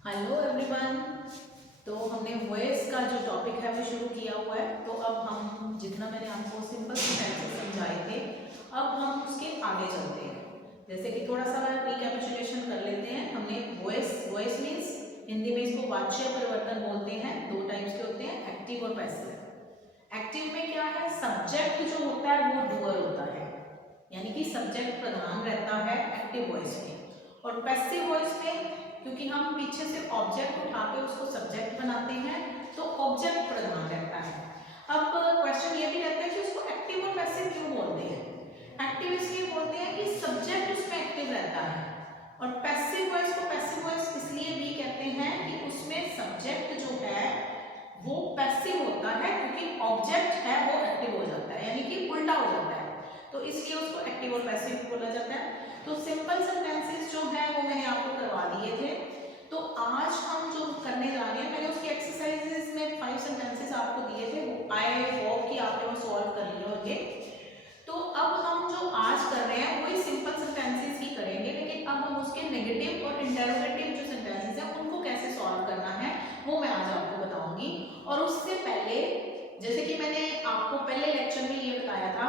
Hello everyone. तो हमने voice का जो टॉपिक है वो शुरू किया हुआ है। तो अब हम जितना मैंने आपको सिंपल सेंटेंसेस समझाए थे, अब हम उसके आगे चलते हैं। जैसे कि थोड़ा सा रिकैपिचुलेशन कर लेते हैं। हमने वॉइस मीन्स हिंदी में इसको वाच्य परिवर्तन बोलते हैं। दो टाइप्स के होते हैं, एक्टिव और पैसिव। एक्टिव में क्या है, सब्जेक्ट जो होता है वो डूअर होता है, यानी कि सब्जेक्ट प्रधान रहता है एक्टिव वॉइस में। और पैसिव वॉइस में क्योंकि हम पीछे से ऑब्जेक्ट उठा के उसको सब्जेक्ट बनाते हैं तो ऑब्जेक्ट प्रधान रहता है। अब क्वेश्चन ये भी रहता है कि उसको एक्टिव और पैसिव क्यों बोलते हैं। एक्टिव इसलिए बोलते हैं कि सब्जेक्ट उसमें एक्टिव रहता है, और पैसिव वॉइस को पैसिव वॉइस इसलिए भी कहते हैं कि उसमें सब्जेक्ट जो है वो पैसिव होता है क्योंकि ऑब्जेक्ट है वो एक्टिव हो जाता है, यानी कि उल्टा हो जाता है। तो इसलिए उसको एक्टिव और पैसिव बोला जाता है। तो सिंपल सेंटेंसेस जो है वो मैंने आपको करवा दिए थे। तो आज हम जो करने जा रहे हैं, मैंने उसकी एक्सरसाइजेस में 5 सेंटेंसेस आपको दिए थे, वो आई होप कि आपने वो सॉल्व कर लिए होंगे। तो अब हम जो आज कर रहे हैं वही सिंपल सेंटेंसेस ही करेंगे, लेकिन अब हम उसके नेगेटिव और इंटरोगेटिव जो सेंटेंसेस हैं उनको कैसे सॉल्व करना है वो मैं आज आपको बताऊंगी। और उससे पहले, जैसे कि मैंने आपको पहले लेक्चर में ये बताया था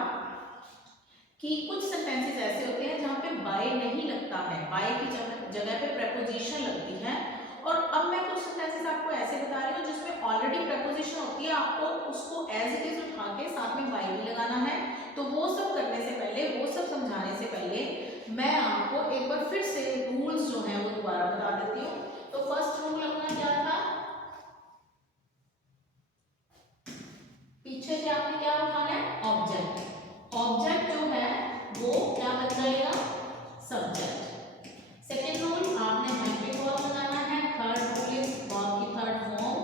कि कुछ सेंटेंसेस ऐसे होते हैं जहाँ पे बाय नहीं लगता है, बाय की जगह पे प्रेपोजिशन लगती है। और अब मैं कुछ सेंटेंसेस आपको ऐसे बता रही हूँ जिसमें ऑलरेडी प्रेपोजिशन होती है, आपको उसको एज इट इज उठा के साथ में बाय भी लगाना है। तो वो सब करने से पहले, वो सब समझाने से पहले मैं आपको एक बार फिर से रूल्स जो है वो दोबारा बता देती हूँ। तो फर्स्ट रूल अपना क्या था, पीछे से आपने क्या उठाना है, ऑब्जेक्ट। ऑब्जेक्ट जो है वो क्या बन जाएगा, सब्जेक्ट। सेकेंड रूल, आपने हेल्पिंग वर्ब लगाना है। थर्ड रूल इज वर्ब की third form.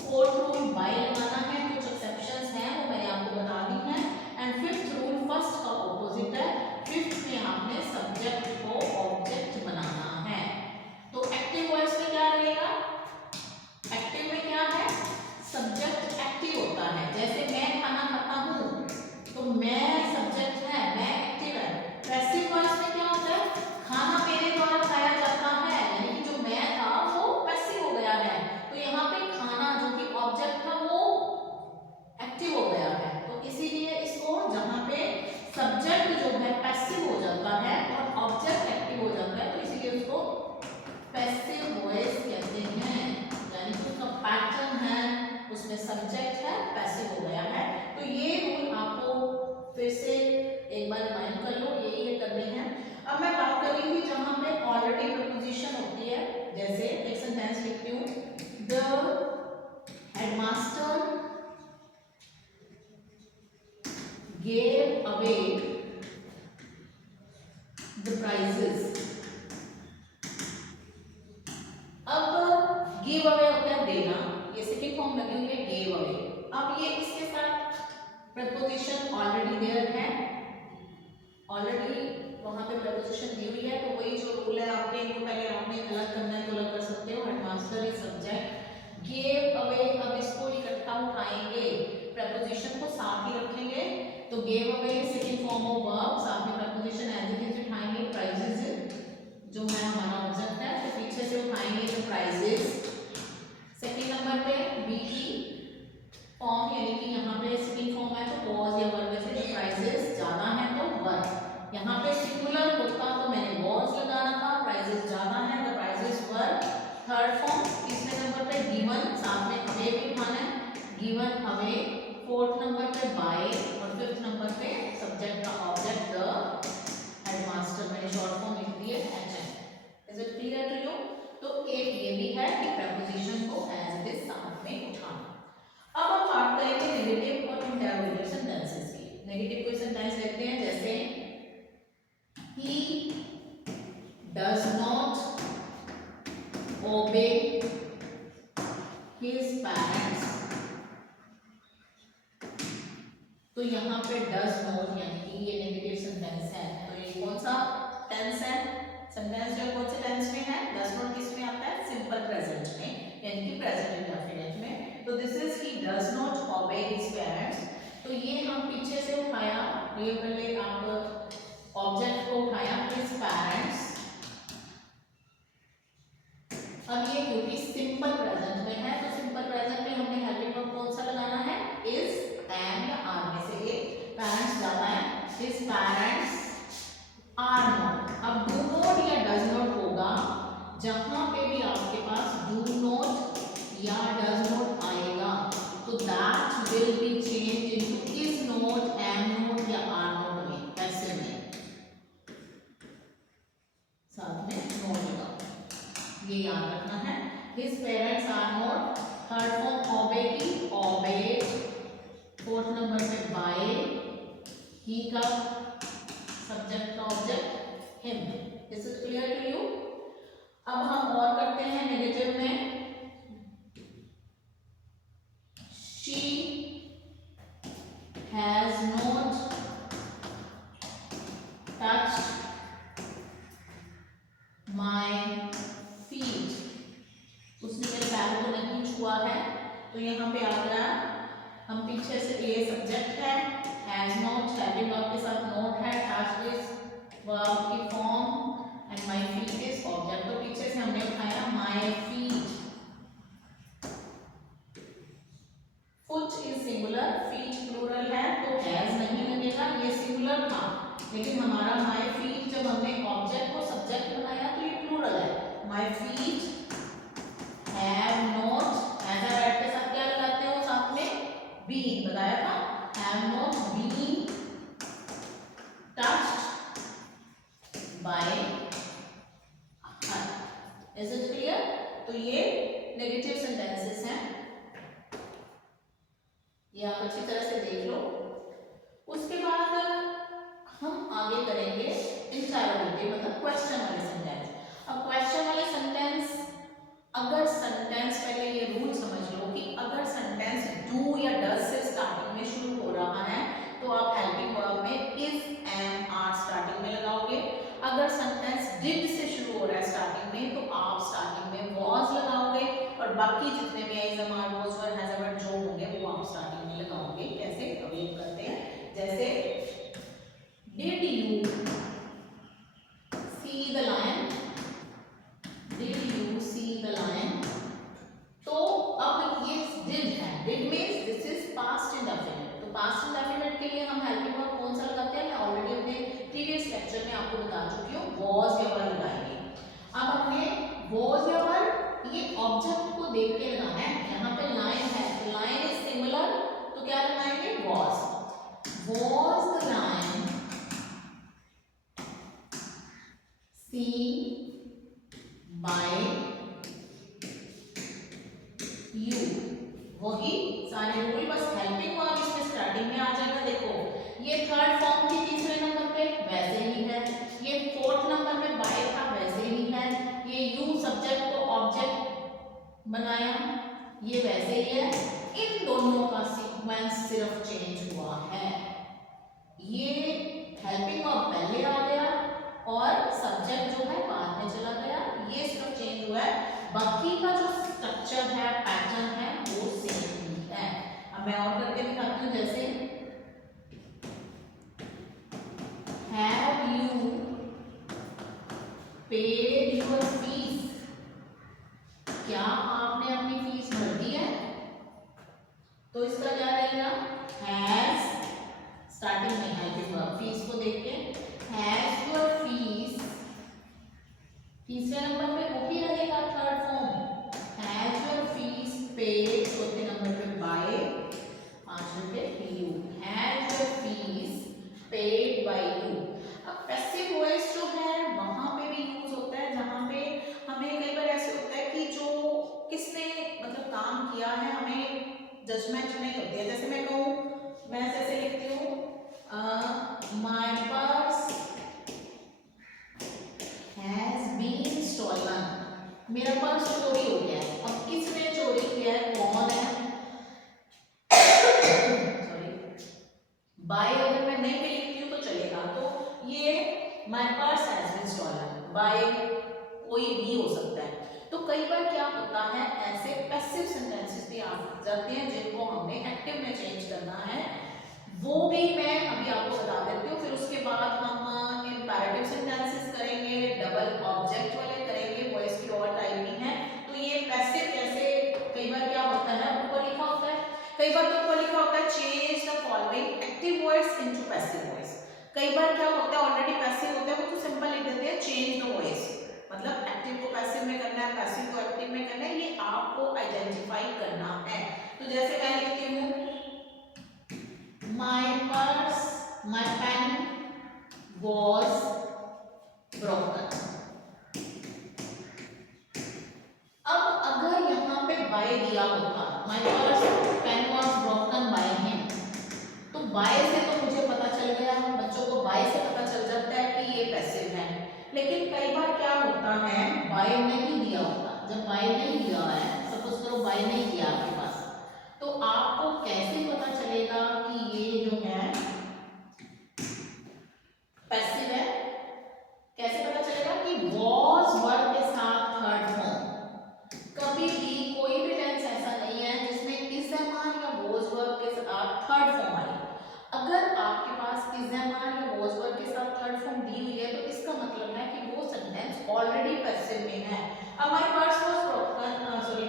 Fourth rule by लगाना है, कुछ एक्सेप्शंस हैं वो मैंने आपको बता दी हैं। एंड फिफ्थ रूल फर्स्ट का ऑपोजिट है, फिफ्थ में आपने सब्जेक्ट को ऑब्जेक्ट बनाना है। तो एक्टिव वॉइस में क्या रहेगा, एक्टिव में क्या है, सब्जेक्ट एक्टिव होता है। जैसे मैं खाना खाता हूँ तो मैं सब्जेक्ट है, मैं एक्टिव है। पैसिव वॉइस में क्या होता है, खाना मेरे द्वारा खाया जाता है, यानी कि जो मैं था वो पैसिव हो गया है। तो यहाँ पे खाना जो कि ऑब्जेक्ट था वो एक्टिव हो गया है। तो इसीलिए इसको जहाँ पे सब्जेक्ट जो है पैसिव हो जाता है और ऑब्जेक्ट एक्टिव हो जाता है, तो इसीलिए उसको पैसिव वॉइस कहते हैं। यानी कि उसका पैटर्न है, उसमें सब्जेक्ट है, पैसिव हो गया है। तो ये रूल आपको फिर से एक बार रिमाइंड कर लो, यही करने हैं। अब मैं बात कर रही थी जहां पे ऑलरेडी प्रपोजिशन होती है। जैसे एक सेंटेंस लिखती हूँ, the headmaster gave away the prizes. अब गिव अवे होता है देना, ये सेकंड फॉर्म लगी हुई है गिव अवे। अब ये इसके साथ प्रपोजिशन ऑलरेडी देयर है, ऑलरेडी वहां पे प्रपोजिशन दी हुई है। तो वही जो रूल है, आपने इनको पहले आपने अलग करना है तो अलग कर सकते हो। Headmaster is subject, give away, अब इसको इकट्ठा उठाएंगे, प्रपोजिशन को साथ ही रखेंगे। तो give away second form of verb, साथ में प्रपोजिशन एज इट इज उठाएंगे। प्राइजेस जो है हमारा ऑब्जेक्ट है, तो पीछे से उठाएंगे तो प्राइजेस। सेकंड नंबर पे बी की फॉर्म, यानी कि यहाँ पे सेकंड फॉर्म है तो वॉज या वर में से, जो प्राइजेस ज्यादा है तो वर। यहाँ पे सिंगुलर होता तो मैंने वॉज लगाना था, प्राइजेस ज्यादा है तो प्राइजेस वर। थर्ड फॉर्म, तीसरे नंबर पे गिवन, साथ में अवे भी उठाना है, गिवन अवे। फोर्थ नंबर पे बाय, और फिफ्थ नंबर पे सब्जेक्ट का ऑब्जेक्ट द हेडमास्टर, मैंने शॉर्ट फॉर्म लिख दी है HM. Is it clear to you? तो एक ये भी है कि प्रपोजिशन को एज इट इज साथ में उठाना। अब हम बात करेंगे नेगेटिव और इंटरोगेटिव सेंटेंसेस की। नेगेटिव कोई सेंटेंस लेते हैं, जैसे he does not obey his parents. तो यहाँ पे डज नॉट यानी कि ये नेगेटिव सेंटेंस है। तो ये कौन सा टेंस है, सेंटेंस जो कौन से टेंस में है, डज नॉट किस में आता है, सिंपल प्रेजेंट में, यानी कि प्रेजेंट इंडेफिनिट में। तो this is he does not obey his parents. तो ये हम पीछे से उठाया, ये पहले आप ऑब्जेक्ट को उठाया हिज पेरेंट्स। अब ये क्योंकि सिंपल प्रेजेंट में है तो सिंपल प्रेजेंट में हमने हेल्पिंग वर्ब कौन सा लगाना है, इज, एम या आर में से एक। पेरेंट्स जाना है, हिज पेरेंट्स आर नॉट। अब डू नॉट या डज नॉट होगा जहां पे भी आपके पास डू नॉट या डज नॉट आएगा तो that will be change into is not, am not या आर नॉट में, ऐसे में साथ में नॉट लगा, ये याद रखना है। His parents are not, third form obey की, ओबेड, फोर्थ नंबर पे बाय, ही का सब्जेक्ट का object him. Is it clear to you? अब हम और करते हैं नेगेटिव में, she has not touched my feet, उसने मेरे पैर को नहीं छुआ है, तो यहाँ पे आ गया हम पीछे से, ये सब्जेक्ट है, हैज नॉट, हेल्पिंग वर्ब के साथ नॉट है, टच्ड इज वर्ब की form and my feet is object, तो पीछे से हमने उठाया my feet. Foot is singular, feet plural है तो हैज नहीं लगेगा, ये सिंगुलर था, लेकिन हमारा माय फीट जब हमने ऑब्जेक्ट को सब्जेक्ट बनाया तो ये प्लूरल है। माय फीट हैव नॉट, ऐसा वर्ड के साथ क्या लगाते हो साथ में, बीन, बताया था, have not been touched by her. Is it clear? तो ये नेगेटिव सेंटेंसेस हैं, ये आप अच्छी तरह से देख लो। उसके बाद हम आगे करेंगे इंटरोगेटिव, मतलब क्वेश्चन वाले सेंटेंस। अब क्वेश्चन वाले सेंटेंस, अगर सेंटेंस, पहले ये रूल समझ लो कि अगर सेंटेंस डू या डज से स्टार्टिंग में शुरू हो रहा है तो आप हेल्पिंग वर्ब में इज, एम, आर स्टार्टिंग में लगाओगे। अगर सेंटेंस डिड से शुरू हो रहा है स्टार्टिंग में तो आप स्टार्टिंग में वॉज लगाओगे, और बाकी जितने भी is, am, are, was, were, has, ever जो होंगे वो आप स्टार्टिंग में लगाओगे। कैसे? अभी करते हैं। जैसे did you see the lion, did you see the lion, तो अब ये डिड है, did means this is past indefinite, तो पास्ट इंडेफिनिट के लिए हम हेल्पिंग वर्ब कौन सा लगाते हैं, मैं ऑलरेडी अपने प्रीवियस लेक्चर में आपको बता चुकी हूँ, वॉज या वर लगाएंगे। अब हमने वॉज या वर, ये ऑब्जेक्ट को देख के लगाना है, यहाँ पे लाइन है तो लाइन इज सिंगुलर तो क्या लगाएंगे, was, was the lion seen by you, वही सारे रूल, बस हेल्पिंग वर्ब इसमें स्टार्टिंग में आ जाएगा। देखो ये थर्ड फॉर्म की तीसरे नंबर पे वैसे ही है, ये फोर्थ नंबर पे बाय था वैसे ही है, ये यू सब्जेक्ट को ऑब्जेक्ट बनाया ये वैसे ही है, इन दोनों का सीक्वेंस सिर्फ चेंज हुआ है। ये हेल्पिंग वर्ब पहले आ गया और सब्जेक्ट जो है बाद में चला गया, ये सिर्फ चेंज हुआ है, बाकी का जो स्ट्रक्चर है, पैटर्न है वो सेम ही है। अब मैं और करके दिखाती हूँ, जैसे have you paid your fees, क्या आपने अपनी फीस भर दी है, तो इसका क्या रहेगा, हैज, स्टार्टिंग में हेल्पिंग वर्ब फीस को देख के, हैज योर फीस, तीसरे नंबर पे वो भी रहेगा third form, has your fees paid, चौथे नंबर पे बाय, पांचवें पे you, has your fees paid by you. अब पैसिव वॉइस जो है वहां पे भी यूज होता है, जहां पे हमें कई बार ऐसे होता है कि जो किसने मतलब काम किया है हमें जजमेंट नहीं होती है। जैसे मैं कहूँ, मैं जैसे लिखती हूँ my purse has been stolen, मेरा पर्स चोरी हो गया है। अब किसने चोरी किया है, कौन है, सॉरी, बाय अगर मैं नहीं भी लिखती हूँ तो चलेगा, तो ये my purse has been stolen, by कोई भी हो सकता है। तो कई बार क्या होता है, ऐसे पैसिव सेंटेंसेस भी आ जाते हैं जिनको हमने एक्टिव में चेंज करना है, वो भी मैं अभी आपको बता देती हूँ। फिर उसके बाद हम इंपैरेटिव सेंटेंसेस करेंगे, डबल ऑब्जेक्ट वाले करेंगे, वॉइस की और टाइप भी है, कई बार तो लिखा होता है change the following active voice into passive voice. कई बार क्या होता है ऑलरेडी पैसिव होता है वो तो सिंपल लिख देते हैं चेंज द वॉइस, मतलब एक्टिव को पैसिव में करना है, पैसिव को एक्टिव में करना है, ये आपको आइडेंटिफाई करना है। तो जैसे मैं लिखती हूँ my purse, my pen was broken। अब अगर यहाँ पे by दिया होता my purse pen was broken by him, तो by से तो मुझे पता चल गया, बच्चों को by से पता चल जाता है कि ये पैसिव है। लेकिन कई बार क्या होता है by नहीं दिया होता, जब by नहीं दिया है, सपोज करो by नहीं दिया आपके पास, तो आपको कैसे पता चलेगा कि ये जो है पैसिव है? कैसे पता चलेगा कि was वर्ब के साथ थर्ड फॉर्म, कभी भी कोई भी टेंस ऐसा नहीं है जिसमें is एम या was वर्ब के साथ थर्ड फॉर्म आई। अगर आपके पास is एम या was वर्ब के साथ थर्ड फॉर्म दी हुई है तो इसका मतलब है कि वो सेंटेंस ऑलरेडी पैसिव में है। अब my purse was broken,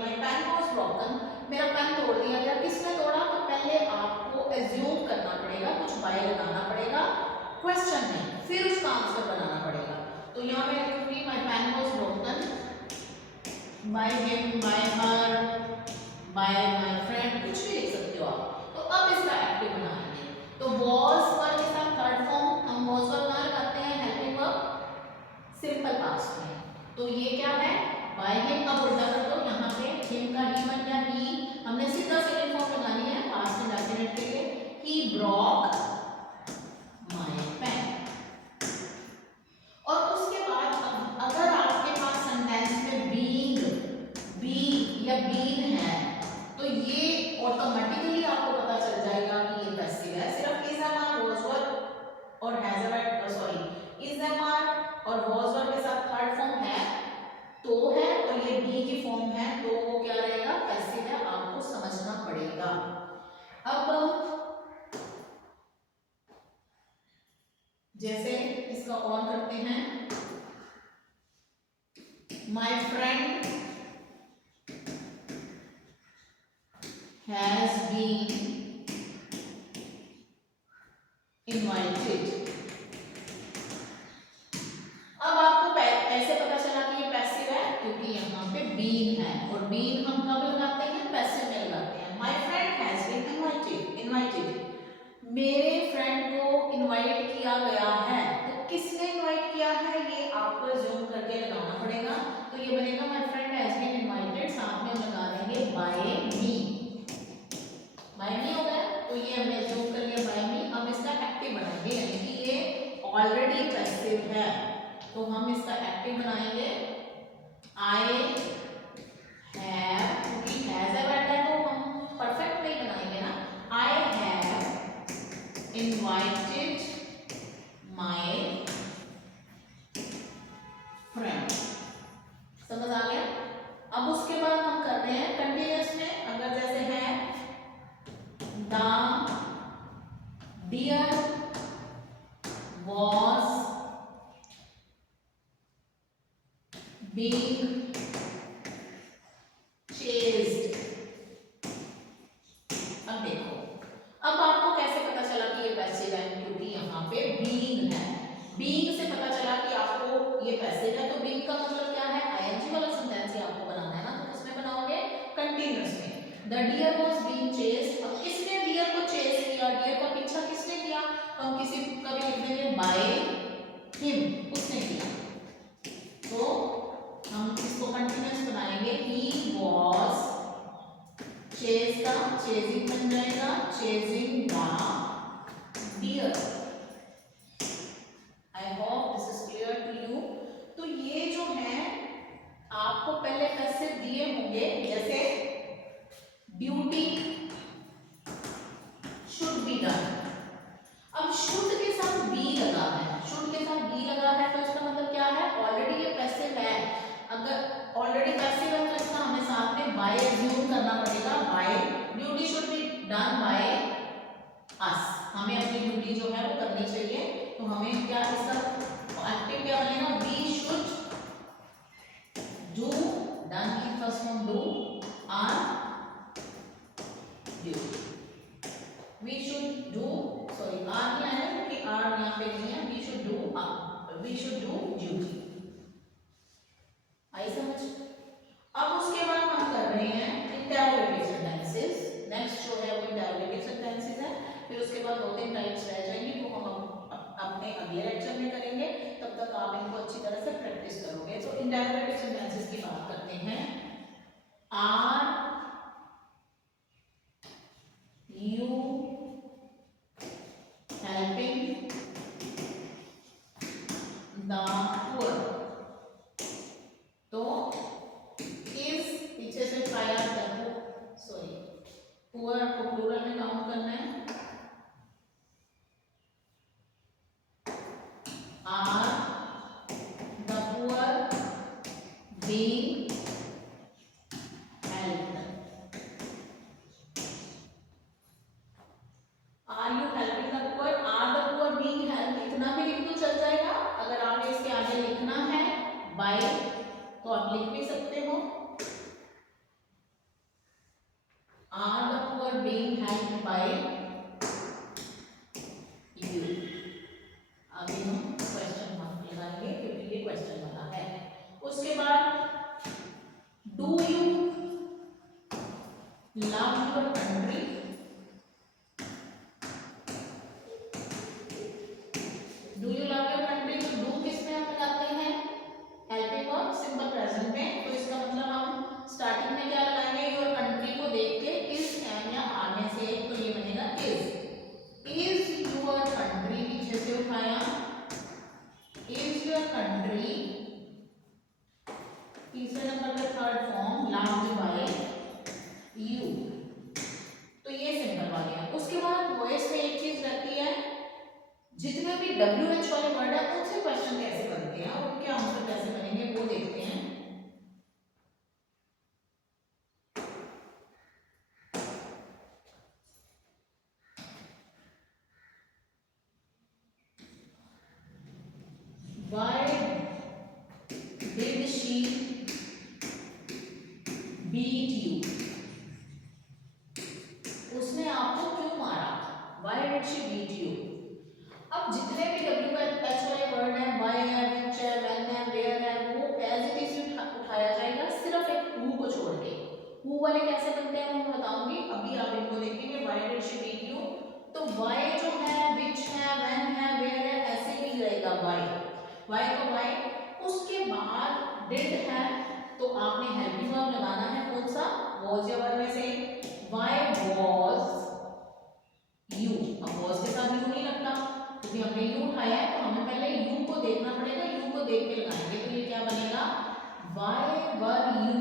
my pen was broken, मेरा पेन तोड़ दिया गया, किसने तोड़ा? तो पहले आपको एज्यूम करना पड़ेगा, कुछ बाय लगाना पड़ेगा क्वेश्चन में, फिर उसका आंसर बनाना पड़ेगा। तो यहाँ मैं लिखूंगी my pen was broken by him, by her, by my friend, कुछ भी लिख सकते हो आप। तो अब इसका एक्टिव बनाएंगे, तो वाज वर्ब के साथ थर्ड फॉर्म, हम वाज वर्ब कहाँ लगाते हैं? हेल्पिंग वर्ब सिंपल पास्ट में। तो ये क्या है? By him. अब उल्टा कर दो, यहाँ पे हिम का ही बन गया ही, हमने सीधा सेकंड फॉर्म लगानी है पास्ट इंडेफिनिट के लिए, ही ब्रोक माय पेन। और उसके बाद अगर आपके पास सेंटेंस में बीइंग या बीन है तो ये ऑटोमेटिकली आपको पता चल जाएगा कि ये पैसिव है। सिर्फ is am are was verb और has a verb, sorry is am are और वाज वर्ब के साथ थर्ड फॉर्म है तो है, और ये बी की फॉर्म है तो वो क्या रहेगा? पैसिव है, आपको समझना पड़ेगा। अब जैसे इसका ऑन करते हैं, my friend has been invited. अब आपको कैसे पता चला कि ये पैसिव है? क्योंकि यहाँ पे बीन है, और बीन हम कब लगाते हैं? पैसिव में लगाते हैं। My friend has been invited, मेरे फ्रेंड को इनवाइट किया गया है, तो किसने इनवाइट किया है ये आपको अज्यूम करके लगाना पड़ेगा। तो ये बनेगा my friend has been invited, साथ में लगा देंगे बाय मी, बाय मी हो गया, तो ये हमने अज्यूम कर लिया बाय मी। अब इसका एक्टिव बनाएंगे, यानी कि ये ऑलरेडी पैसिव है तो हम इसका एक्टिव बनाएंगे आई हैव, क्योंकि हैज है बैठा है तो हम परफेक्ट नहीं बनाएंगे ना, I have invited my friend। समझ आ गया? अब उसके बाद हम कर रहे हैं कंटिन्यूअस में, अगर जैसे है the deer was being chased। अब देखो, अब आपको कैसे पता चला कि ये पैसिव है? क्योंकि यहाँ पे बीइंग है, बीइंग से पता चला कि आपको ये पैसिव है। तो बीइंग का मतलब क्या है? आईएनजी वाला सेंटेंस ही आपको बनाना है ना, तो किसमें बनाओगे? कंटीन्यूअस में। The deer was being chased, अब किसने डियर को चेस किया? डियर का पीछा किसने किया? तो हम किसी का भी लिख देंगे बाय हिम, उसने किया। तो हम इसको कंटीन्यूअस बनाएंगे, ही वाज चेज का चेजिंग बन जाएगा chasing the deer. I hope this is clear to you. तो ये जो है आपको पहले कैसे दिए होंगे, जैसे ड्यूटी शुड बी डन। अब शुड के साथ बी लगा है, शुड के साथ बी लगा है तो इसका मतलब क्या है? ऑलरेडी ये पैसिव है। अगर ऑलरेडी पैसिव है तो इसका हमें साथ में बाय एज्यूम करना पड़ेगा, by duty should be done by us, हमें अपनी ड्यूटी जो है वो करनी चाहिए। तो हमें क्या इसका एक्टिव क्या बनेगा? वी शुड डू, डन की first form do, our duty. पे नहीं है, वी शुड डू ड्यूटी। आई समझ? अब उसके बाद हम कर रहे हैं इंटरोगेटिव सेंटेंसेस। नेक्स्ट जो है वो इंटरोगेटिव सेंटेंसेस है। फिर उसके बाद 2-3 टाइप्स रह जाएंगी, वो हम अपने अगले लेक्चर में करेंगे। तब तक आप इनको अच्छी तरह से प्रैक्टिस करोगे। तो इंटरोगेटिव सेंटेंसेस की बात करते हैं। Are you helping the poor? तो इस पीछे से उठाया पुअर को प्लूरल में काउंट करना है। Are the poor being helped? Are you helping the poor? Are the poor being helped इतना भी लिख तो चल जाएगा। अगर आपने इसके आगे लिखना है बाय तो आप लिख भी सकते हो। Are the poor being helped by you? अभी हम क्वेश्चन मार्क लगाएंगे क्योंकि ये क्वेश्चन वाला है। उसके बाद do you love your country? Do you love your country? तो डू किस में हम लगाते हैं? हेल्पिंग वर्ब सिंपल प्रेजेंट में। तो इसका मतलब हम स्टार्टिंग में क्या लगाएंगे? योर कंट्री को देख के इज एम या आर में से, तो ये बनेगा इज योर कंट्री पीछे से उठाया, इज योर कंट्री तीसरे नंबर पे third form loved by you. तो ये सिंपल वाले हैं। उसके बाद वॉइस में एक चीज रहती है, जितने भी WH वाले वर्ड है उनसे क्वेश्चन कैसे बनते हैं और उनके आंसर कैसे बनेंगे वो देखते हैं। Why did she beat you? उसने आपको क्यों मारा? Why did she beat you? अब जितने भी WH वाले वर्ड हैं, why है, which है, when है, where है, वो as it is उठाया जाएगा, सिर्फ एक who को छोड़ के। who वाले कैसे बनते हैं मैं बताऊंगी, अभी आप इनको देखेंगे। why did she beat you? तो why जो है, which है, when है, where है, ऐसे ही रहेगा why को why। उसके बाद did है तो आपने हेल्पिंग वर्ब लगाना है, कौन सा? was या were में से। why was you? अब was के साथ you नहीं लगता क्योंकि हमने you उठाया है, तो हमें पहले you को देखना पड़ेगा। you को देख के लगाएंगे तो ये क्या बनेगा? why were you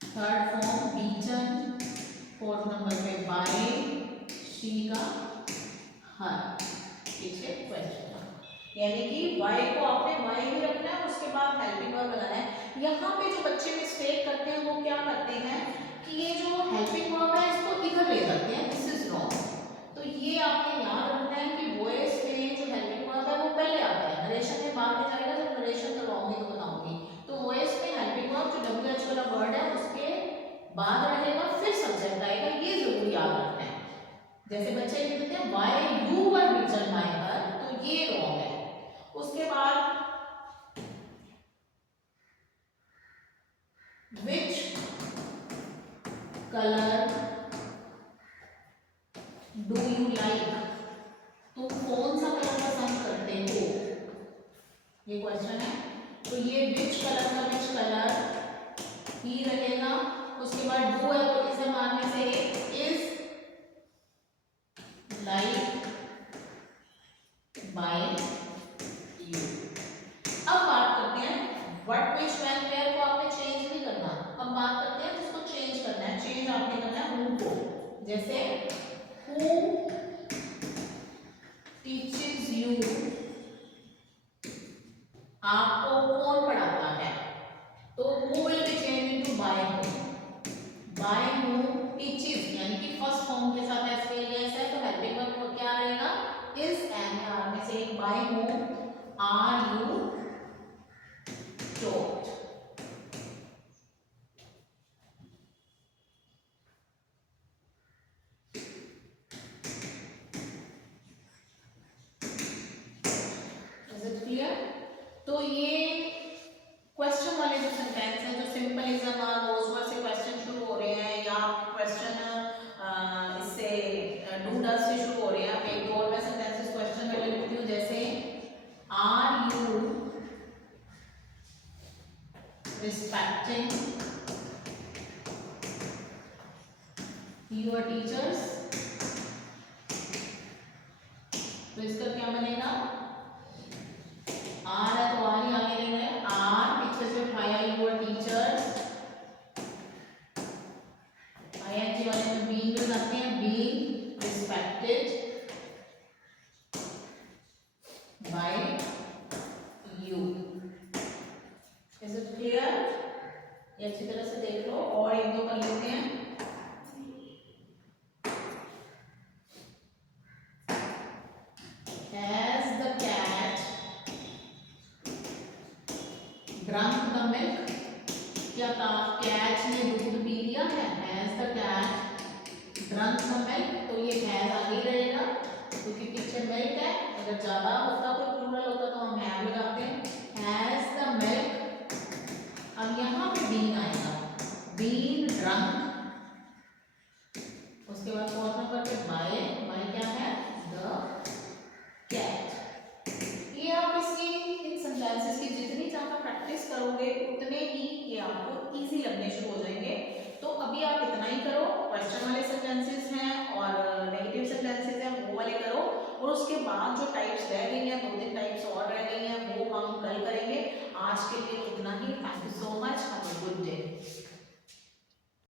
third form beaten, fourth number पे by she का हर। ठीक है क्वेश्चन, यानी कि y को आपने y ही रखना है, उसके बाद हेल्पिंग वर्ब लगाना है। यहाँ पे जो बच्चे मिस्टेक करते हैं वो क्या करते हैं कि ये जो हेल्पिंग वर्ब है इसको इधर ले जाते हैं, दिस इज रॉन्ग। तो ये आपने याद रखना है कि वॉइस में जो हेल्पिंग वर्ब है वो पहले आता है, नरेशन में बाद में जाएगा। जब नरेशन करवाऊंगी तो बताऊंगी। तो वॉइस में हेल्पिंग वर्ब जो WH वाला वर्ड है उसके बाद रहेगा, फिर सब्जेक्ट आएगा, ये जरूर याद रखना है। जैसे बच्चे लिखते हैं why you were beaten by her, तो ये रॉन्ग है। उसके बाद which color do you like? तुम कौन सा कलर पसंद करते हो? ये क्वेश्चन है। तो ये which कलर का which कलर ही रहेगा। उसके बाद do है तो इसे मारने से is like by you। अब बात करते हैं what, which, when, where को आपने चेंज नहीं करना। अब बात करते हैं जिसको चेंज करना है। चेंज आपने करना है who को। जैसे who teaches you, आपको कौन पढ़ाता है? तो who will be changed into by who। by who teaches यानी कि फर्स्ट फॉर्म के साथ एस है तो हेल्पिंग वर्ब क्या रहेगा? is, एम या आर में से एक by are you taught? Is it clear? तो ये क्वेश्चन वाले जो सेंटेंस हैं, जो सिंपलिज्म और रोजमर्रा से क्वेश्चन शुरू हो रहे हैं या क्वेश्चन इससे डू डज से शुरू हो रहे हैं, आप एक दो और मैं सेंटेंसेस क्वेश्चन वाले लिखती हूँ, जैसे are you respecting your teachers? तो इसका क्या बनेगा? आर है तो आर ही आगे लेना है, आर पीछे से उठाया योर टीचर्स, आईएनजी वाले में बीइंग लगाते हैं, being respected by you. Is it clear? ये अच्छी तरह से देख लो और एक दो कर लेते हैं। Has the cat drunk the milk? क्या कैट ने दूध पी लिया है? Has the cat drunk the milk? तो ये has आगे रहेगा क्योंकि पीछे मिल्क है। अगर ज्यादा होता, कोई प्लूरल होता तो हम have लगाते हैं। Has the milk, अब यहाँ पे being आएगा, been drunk, उसके बाद फोर्थ नंबर पे by क्या है? The cat। ये आप इसकी इन सेंटेंसेस की जितनी ज़्यादा प्रैक्टिस करोगे उतने ही ये आपको इजी लगने शुरू हो जाएंगे। तो अभी आप इतना ही करो, क्वेश्चन वाले सेंटेंसेस हैं और नेगेटिव सेंटेंसेस हैं वो वाले करो, और उसके बाद जो टाइप्स रह गई हैं, 2-3 टाइप्स और रह गई हैं, वो हम कल करेंगे। आज के लिए इतना ही। Thank you so much, have a good day.